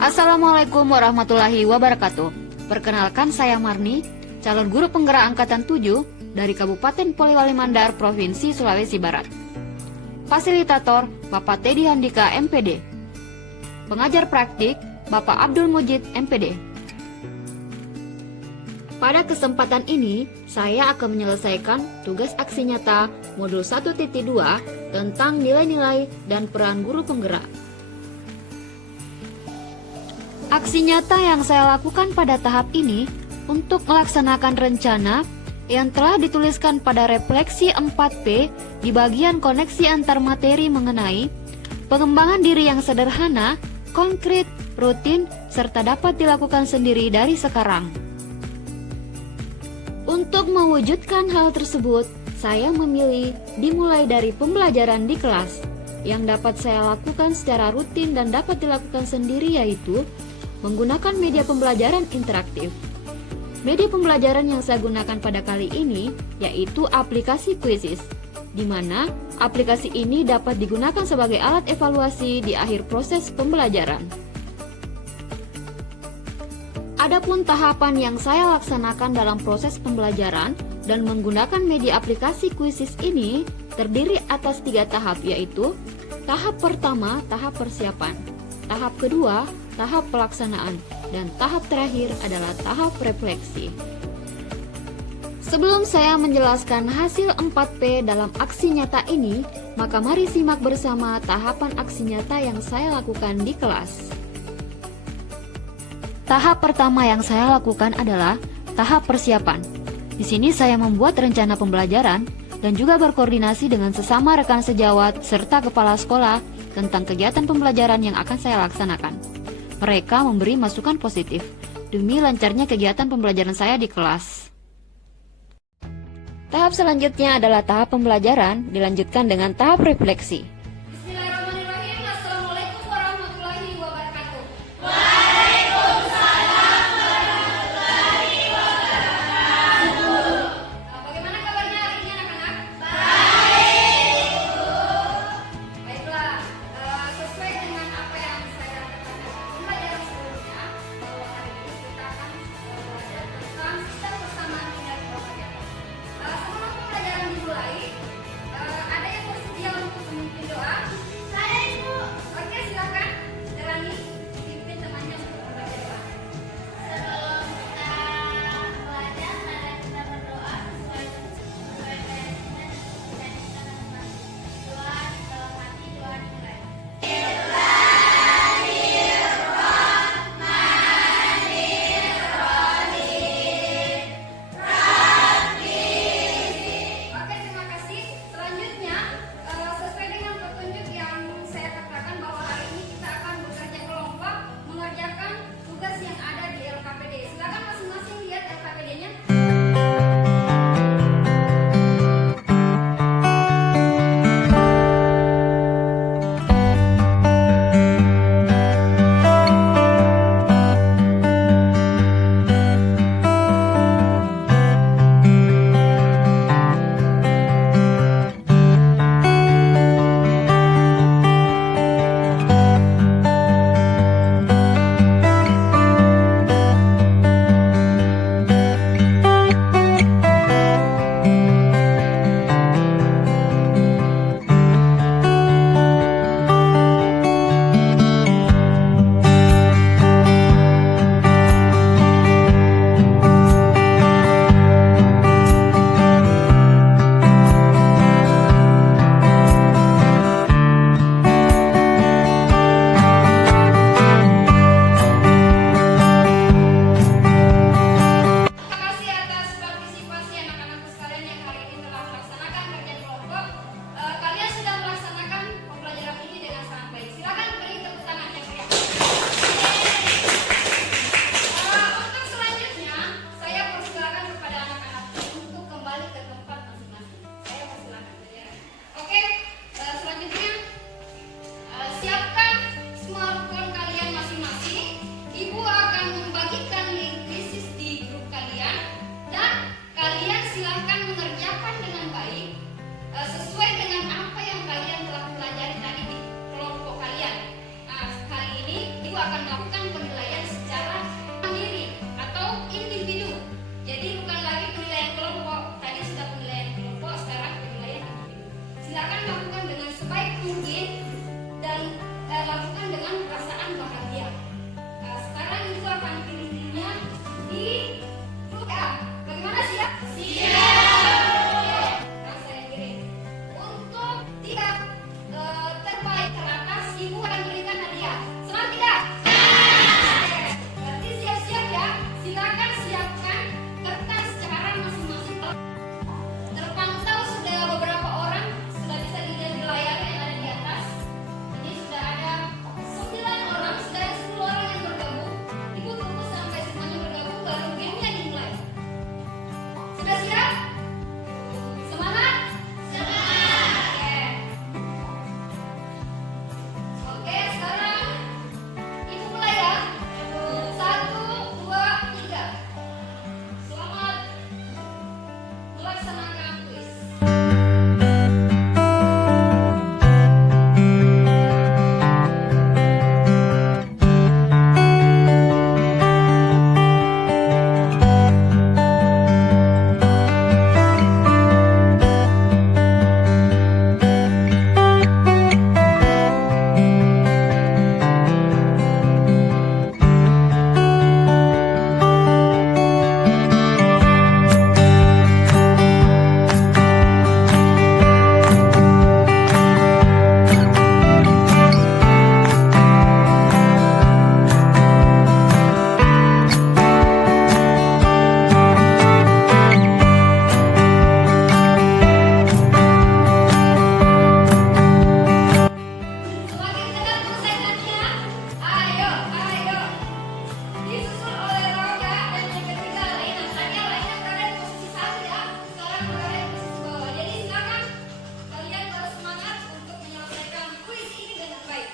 Assalamualaikum warahmatullahi wabarakatuh. Perkenalkan, saya Marni, calon guru penggerak angkatan 7 dari Kabupaten Polewali Mandar, Provinsi Sulawesi Barat. Fasilitator Bapak Teddy Handika MPD. Pengajar praktik Bapak Abdul Mujid MPD. Pada kesempatan ini, saya akan menyelesaikan tugas aksi nyata modul 1.2 tentang nilai-nilai dan peran guru penggerak. Aksi nyata yang saya lakukan pada tahap ini untuk melaksanakan rencana yang telah dituliskan pada refleksi 4P di bagian koneksi antar materi mengenai pengembangan diri yang sederhana, konkret, rutin, serta dapat dilakukan sendiri dari sekarang. Untuk mewujudkan hal tersebut, saya memilih dimulai dari pembelajaran di kelas yang dapat saya lakukan secara rutin dan dapat dilakukan sendiri, yaitu menggunakan media pembelajaran interaktif. Media pembelajaran yang saya gunakan pada kali ini yaitu aplikasi Quizizz, di mana aplikasi ini dapat digunakan sebagai alat evaluasi di akhir proses pembelajaran. Adapun tahapan yang saya laksanakan dalam proses pembelajaran dan menggunakan media aplikasi Quizizz ini terdiri atas 3 tahap, yaitu tahap pertama, tahap persiapan, tahap kedua, tahap pelaksanaan, dan tahap terakhir adalah tahap refleksi. Sebelum saya menjelaskan hasil 4P dalam aksi nyata ini, maka mari simak bersama tahapan aksi nyata yang saya lakukan di kelas. Tahap pertama yang saya lakukan adalah tahap persiapan. Di sini saya membuat rencana pembelajaran dan juga berkoordinasi dengan sesama rekan sejawat serta kepala sekolah tentang kegiatan pembelajaran yang akan saya laksanakan. Mereka memberi masukan positif demi lancarnya kegiatan pembelajaran saya di kelas. Tahap selanjutnya adalah tahap pembelajaran, dilanjutkan dengan tahap refleksi. Bismillahirrahmanirrahim. Assalamualaikum warahmatullahi wabarakatuh. Bagaimana kabarnya hari ini anak-anak? Baiklah, sesuai dengan apa yang saya katakan dalam pembelajaran sebelumnya, bahwa hari ini kita akan belajar tentang sistem persamaan nilai kelompok. Sebelum pembelajaran dimulai, ada yang bersedia untuk memimpin doa? Semakin dekat persaingannya, ayo, ayo. Disusul oleh roda dan yang ketiga lainnya. Tadinya lainnya berada di posisi 1 ya, sekarang berada di posisi bawah. Jadi silakan kalian bersemangat untuk menyelesaikan kuis ini dengan baik.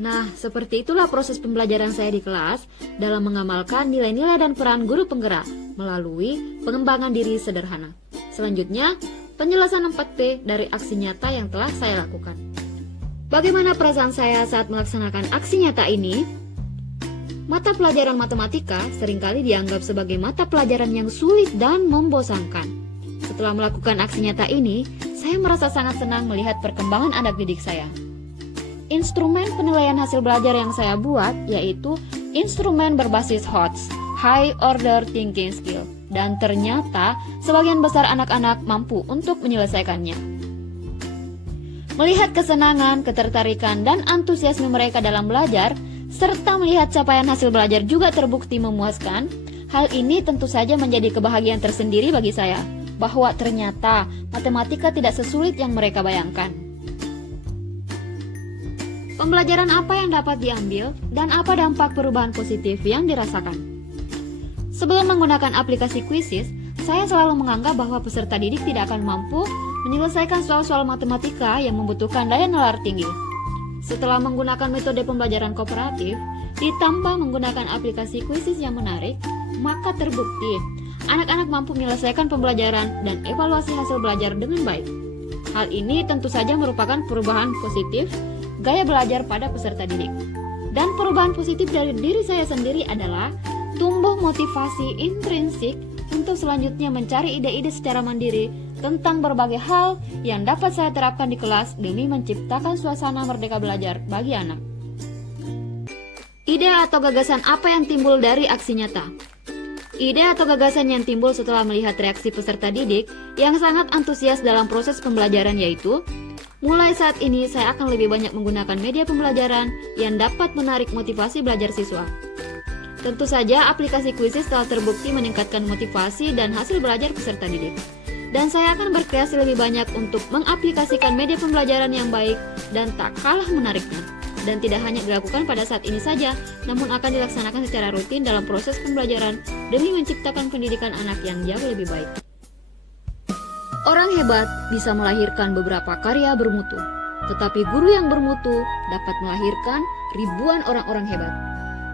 Nah, seperti itulah proses pembelajaran saya di kelas dalam mengamalkan nilai-nilai dan peran guru penggerak melalui pengembangan diri sederhana. Selanjutnya, penjelasan 4P dari aksi nyata yang telah saya lakukan. Bagaimana perasaan saya saat melaksanakan aksi nyata ini? Mata pelajaran matematika seringkali dianggap sebagai mata pelajaran yang sulit dan membosankan. Setelah melakukan aksi nyata ini, saya merasa sangat senang melihat perkembangan anak didik saya. Instrumen penilaian hasil belajar yang saya buat yaitu instrumen berbasis HOTS, High Order Thinking Skill, dan ternyata sebagian besar anak-anak mampu untuk menyelesaikannya. Melihat kesenangan, ketertarikan, dan antusiasme mereka dalam belajar, serta melihat capaian hasil belajar juga terbukti memuaskan, hal ini tentu saja menjadi kebahagiaan tersendiri bagi saya, bahwa ternyata matematika tidak sesulit yang mereka bayangkan. Pembelajaran apa yang dapat diambil dan apa dampak perubahan positif yang dirasakan? Sebelum menggunakan aplikasi Quizizz, saya selalu menganggap bahwa peserta didik tidak akan mampu menyelesaikan soal-soal matematika yang membutuhkan daya nalar tinggi. Setelah menggunakan metode pembelajaran kooperatif, ditambah menggunakan aplikasi Quizizz yang menarik, maka terbukti anak-anak mampu menyelesaikan pembelajaran dan evaluasi hasil belajar dengan baik. Hal ini tentu saja merupakan perubahan positif gaya belajar pada peserta didik. Dan perubahan positif dari diri saya sendiri adalah tumbuh motivasi intrinsik untuk selanjutnya mencari ide-ide secara mandiri tentang berbagai hal yang dapat saya terapkan di kelas demi menciptakan suasana merdeka belajar bagi anak. Ide atau gagasan apa yang timbul dari aksi nyata? Ide atau gagasan yang timbul setelah melihat reaksi peserta didik yang sangat antusias dalam proses pembelajaran yaitu, mulai saat ini saya akan lebih banyak menggunakan media pembelajaran yang dapat menarik motivasi belajar siswa. Tentu saja aplikasi Quizizz telah terbukti meningkatkan motivasi dan hasil belajar peserta didik. Dan saya akan berkreasi lebih banyak untuk mengaplikasikan media pembelajaran yang baik dan tak kalah menariknya. Dan tidak hanya dilakukan pada saat ini saja, namun akan dilaksanakan secara rutin dalam proses pembelajaran demi menciptakan pendidikan anak yang jauh lebih baik. Orang hebat bisa melahirkan beberapa karya bermutu, tetapi guru yang bermutu dapat melahirkan ribuan orang-orang hebat.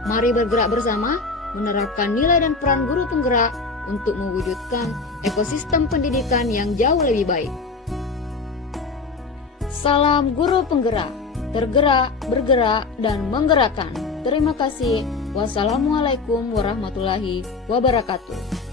Mari bergerak bersama, menerapkan nilai dan peran guru penggerak untuk mewujudkan ekosistem pendidikan yang jauh lebih baik. Salam guru penggerak, tergerak, bergerak, dan menggerakkan. Terima kasih. Wassalamualaikum warahmatullahi wabarakatuh.